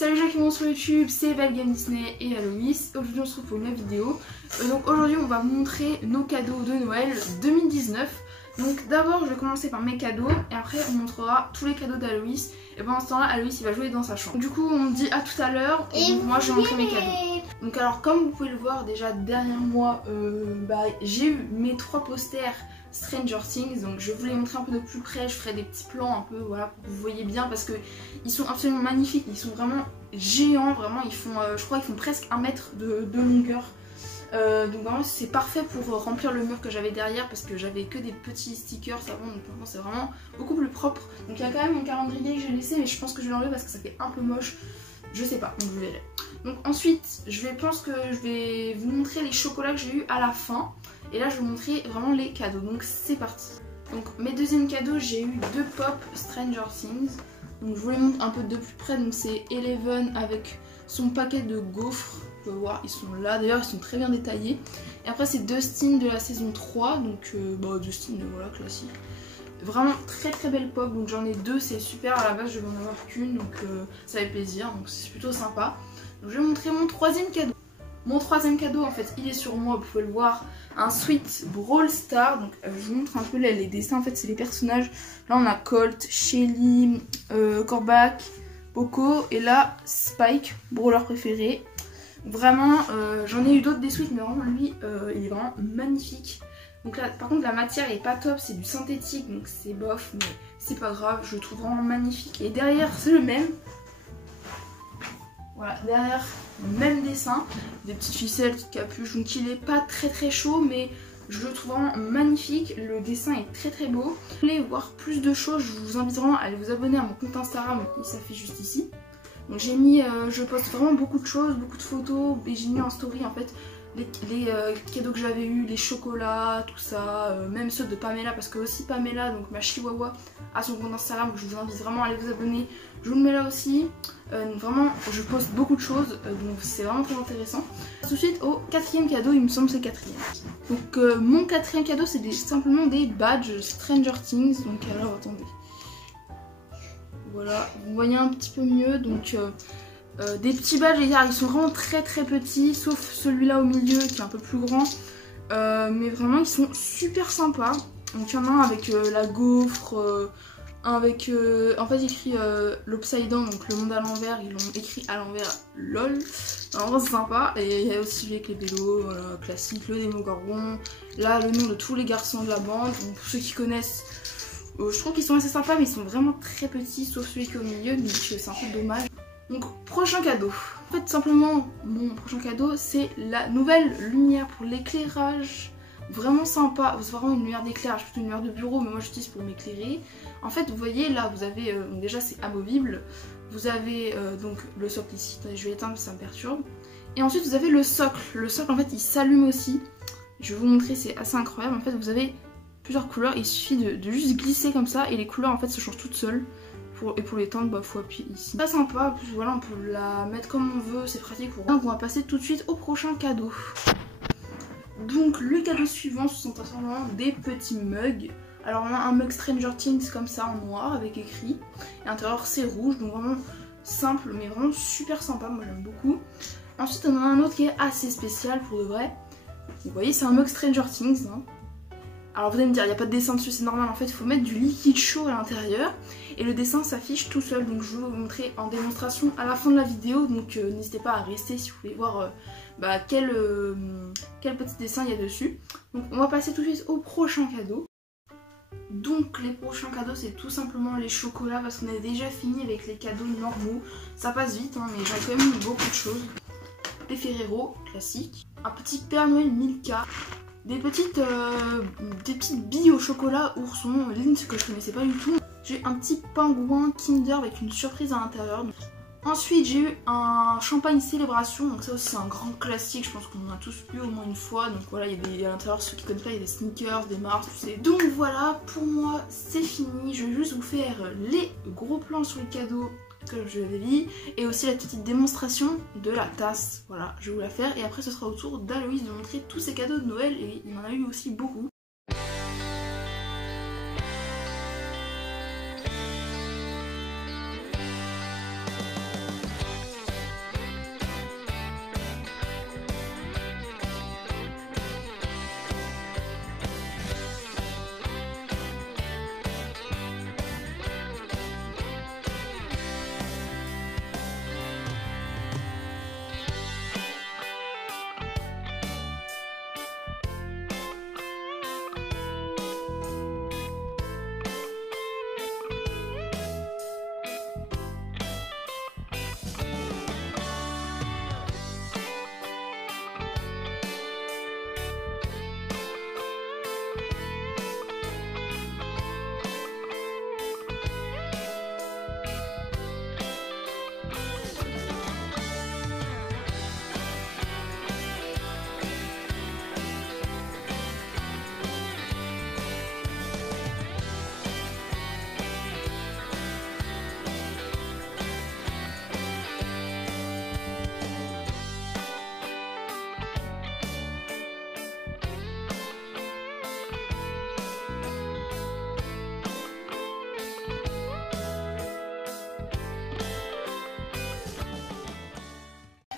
Salut les gens qui vont sur YouTube, c'est Val Game Disney et Aloïs. Aujourd'hui on se retrouve pour une nouvelle vidéo. Donc aujourd'hui on va vous montrer nos cadeaux de Noël 2019. Donc d'abord je vais commencer par mes cadeaux et après on montrera tous les cadeaux d'Aloïs. Et pendant ce temps là Aloïs il va jouer dans sa chambre. Du coup on dit à tout à l'heure et donc moi je vais montrer mes cadeaux. Donc alors comme vous pouvez le voir déjà derrière moi, j'ai eu mes 3 posters Stranger Things, donc je vais vous les montrer un peu de plus près, je ferai des petits plans un peu, voilà, pour que vous voyez bien parce que ils sont absolument magnifiques, ils sont vraiment géants, vraiment ils font, je crois qu'ils font presque 1 mètre de longueur. Donc vraiment c'est parfait pour remplir le mur que j'avais derrière parce que j'avais que des petits stickers avant, donc maintenant c'est vraiment beaucoup plus propre. Donc il y a quand même mon calendrier que j'ai laissé mais je pense que je vais l'enlever parce que ça fait un peu moche, je sais pas, donc je verrai. Donc ensuite je pense que je vais vous montrer les chocolats que j'ai eu à la fin. Et là je vais vous montrer vraiment les cadeaux, donc c'est parti. Donc mes deuxièmes cadeaux, j'ai eu 2 pop Stranger Things. Donc je vous les montre un peu de plus près, donc c'est Eleven avec son paquet de gaufres. Vous pouvez voir, ils sont là, d'ailleurs ils sont très bien détaillés. Et après c'est Dustin de la saison 3, donc Dustin, voilà, classique. Vraiment très très belle pop, donc j'en ai 2, c'est super, à la base je vais en avoir qu'une, donc ça fait plaisir, donc c'est plutôt sympa. Donc je vais vous montrer mon 3e cadeau. Mon 3e cadeau en fait il est sur moi, vous pouvez le voir, un Sweet Brawl Star. Donc je vous montre un peu là, les dessins, en fait c'est les personnages. Là on a Colt, Shelly, Corbac, Poco et là Spike, brawler préféré. Vraiment j'en ai eu d'autres des Sweet mais vraiment lui il est vraiment magnifique. Donc là par contre la matière est pas top, c'est du synthétique donc c'est bof mais c'est pas grave, je le trouve vraiment magnifique. Et derrière c'est le même. Voilà, derrière, même dessin, des petites ficelles, petites capuches, donc il est pas très chaud, mais je le trouve vraiment magnifique, le dessin est très beau. Si vous voulez voir plus de choses, je vous invite vraiment à aller vous abonner à mon compte Instagram, il s'affiche juste ici. Donc j'ai mis, je poste vraiment beaucoup de choses, beaucoup de photos, et j'ai mis en story en fait les cadeaux que j'avais eu, les chocolats, tout ça, même ceux de Pamela, parce que aussi Pamela, donc ma chihuahua, a son compte Instagram, je vous invite vraiment à aller vous abonner, je vous le mets là aussi. Donc vraiment je poste beaucoup de choses, donc c'est vraiment très intéressant. Tout de suite au 4e cadeau, il me semble c'est 4e. Donc mon 4e cadeau c'est simplement des badges Stranger Things, donc alors attendez. Voilà, vous voyez un petit peu mieux, donc des petits badges, ils sont vraiment très petits, sauf celui-là au milieu qui est un peu plus grand. Mais vraiment ils sont super sympas. Donc il y en a un avec la gaufre, un avec en fait écrit l'Upside Down, donc le monde à l'envers, ils l'ont écrit à l'envers, lol. En vrai c'est sympa. Et il y a aussi avec les vélos, voilà, classique, le Démogorgon. Là le nom de tous les garçons de la bande, donc pour ceux qui connaissent. Je trouve qu'ils sont assez sympas mais ils sont vraiment très petits sauf celui qui est au milieu, donc c'est un peu dommage. Donc prochain cadeau. En fait simplement mon prochain cadeau c'est la nouvelle lumière pour l'éclairage. Vraiment sympa, c'est vraiment une lumière d'éclairage, plutôt une lumière de bureau mais moi j'utilise pour m'éclairer. En fait vous voyez là vous avez, donc déjà c'est amovible. Vous avez donc le socle ici, attendez, je vais l'éteindre parce que ça me perturbe. Et ensuite vous avez le socle en fait il s'allume aussi. Je vais vous montrer, c'est assez incroyable. En fait vous avez plusieurs couleurs, il suffit de juste glisser comme ça et les couleurs en fait se changent toutes seules. Et pour l'éteindre, faut appuyer ici. Très sympa, en plus voilà, on peut la mettre comme on veut, c'est pratique pour. Donc on va passer tout de suite au prochain cadeau. Donc le cadeau suivant, ce sont essentiellement des petits mugs. Alors on a un mug Stranger Things comme ça en noir avec écrit. Et à l'intérieur c'est rouge, donc vraiment simple mais vraiment super sympa, moi j'aime beaucoup. Ensuite on en a un autre qui est assez spécial pour de vrai. Vous voyez c'est un mug Stranger Things. Hein. Alors vous allez me dire, il n'y a pas de dessin dessus, c'est normal, en fait il faut mettre du liquide chaud à l'intérieur et le dessin s'affiche tout seul, donc je vais vous montrer en démonstration à la fin de la vidéo, donc n'hésitez pas à rester si vous voulez voir quel petit dessin il y a dessus. Donc on va passer tout de suite au prochain cadeau. Donc les prochains cadeaux c'est tout simplement les chocolats parce qu'on a déjà fini avec les cadeaux normaux, ça passe vite hein, mais j'ai quand même eu beaucoup de choses. Des Ferrero, classique, un petit Père Noël Milka. Des petites billes au chocolat ourson, Lindt que je connaissais pas du tout. J'ai un petit pingouin Kinder avec une surprise à l'intérieur. Ensuite j'ai eu un champagne célébration, donc ça aussi c'est un grand classique, je pense qu'on en a tous eu au moins une fois. Donc voilà, il y a à l'intérieur, ceux qui connaissent pas, il y a des sneakers, des Mars, tout ça. Donc voilà, pour moi c'est fini, je vais juste vous faire les gros plans sur les cadeaux que je l'avais dit et aussi la petite démonstration de la tasse. Voilà, je vais vous la faire et après ce sera au tour d'Aloïs de montrer tous ses cadeaux de Noël et il en a eu aussi beaucoup.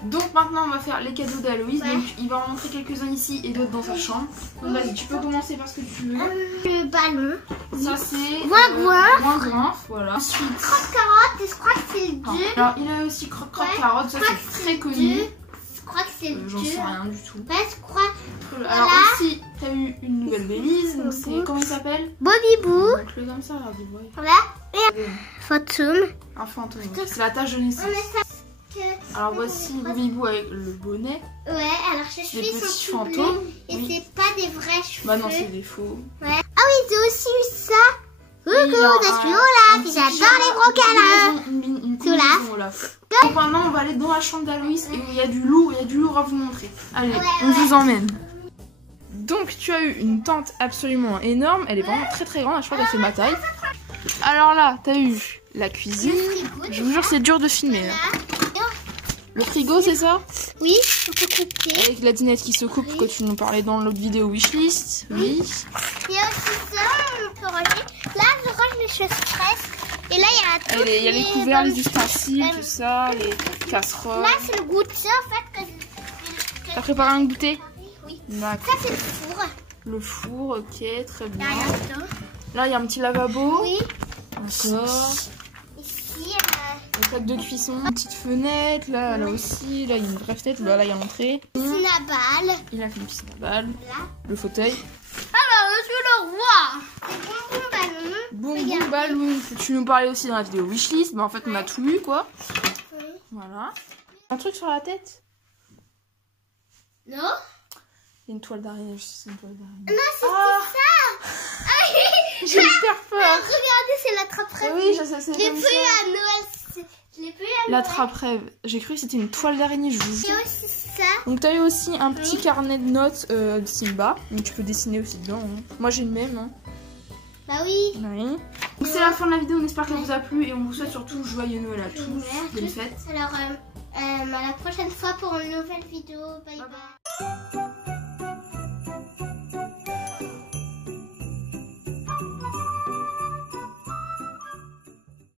Donc maintenant on va faire les cadeaux d'Aloïs. Donc il va en montrer quelques-uns ici et d'autres dans sa chambre. Donc vas-y, tu peux commencer par ce que tu veux. Le ballon. Ça c'est Moins voilà. Ensuite croque-carotte et je crois que c'est le 2. Alors il a aussi croque-carotte, ça c'est très connu. Je crois que c'est le 2. J'en sais rien du tout. Ouais, je crois. Alors aussi, t'as eu une nouvelle Bélise. Donc c'est, comment il s'appelle? Bobby Boo. Le comme ça, regarde, ouais. Voilà. Et fantôme. Un fantôme. C'est la tâche de naissance. Alors voici Bobby Boo avec le bonnet. Ouais, alors ses cheveux des petits sont fantômes. Et Oui. c'est pas des vrais cheveux. Bah non, c'est des faux. Ouais. Ah oui, j'ai aussi eu ça. Coucou, Et il y a je suis Olaf. J'adore les gros câlins. Une C'est Olaf. combinaison Olaf. Donc maintenant on va aller dans la chambre d'Aloïs et il y a du lourd, à vous montrer. Allez, on vous emmène. Donc tu as eu une tente absolument énorme, elle est vraiment très très grande, je crois qu'elle fait ma taille. Alors là, t'as eu la cuisine, je vous jure c'est dur de filmer. Là. Le frigo c'est ça? Oui, on peut couper. Avec la dinette qui se coupe que tu nous parlais dans l'autre vidéo wishlist. Oui. Il y a aussi ça, on peut ranger. Là, je range les choses presque. Et là, il y a Il y a les couverts, les ustensiles, tout ça, les casseroles. Là, c'est le goûter en fait. T'as préparé un goûter? Oui. D'accord. Ça, c'est le four. Le four, ok, très bien. Là, Là, il y a un petit lavabo. oui. D'accord. Ici, Le sac de cuisson. Une petite fenêtre, là aussi. Là, il y a une vraie fenêtre. Là, il y a l'entrée. piscine à balles. Il a fait une piscine à balles. Là. Le fauteuil. Alors, je suis le roi. Les bonbons ballons. Bonbon ballon. Tu nous parlais aussi dans la vidéo wishlist. Mais en fait, on a tout eu, quoi. Oui. Voilà. Un truc sur la tête. Non. Il y a une toile d'araignée. Je sais si c'est une toile d'araignée. Non, c'est ça. J'ai hyper peur. Regardez, c'est l'attrape-rêve. Oui, je sais, c'est Je l'ai comme plus ça. à Noël. Je l'ai plus à Noël. L'attrape-rêve. J'ai cru que c'était une toile d'araignée, je vous jure. Il y a aussi ça. Donc t'as eu aussi un petit carnet de notes de Simba. Donc tu peux dessiner aussi dedans. Hein. Moi j'ai le même. Hein. Bah oui. Oui. Donc c'est la fin de la vidéo, on espère qu'elle vous a plu et on vous souhaite surtout joyeux Noël à tous. Bonne fête. Alors, à la prochaine fois pour une nouvelle vidéo. Bye bye.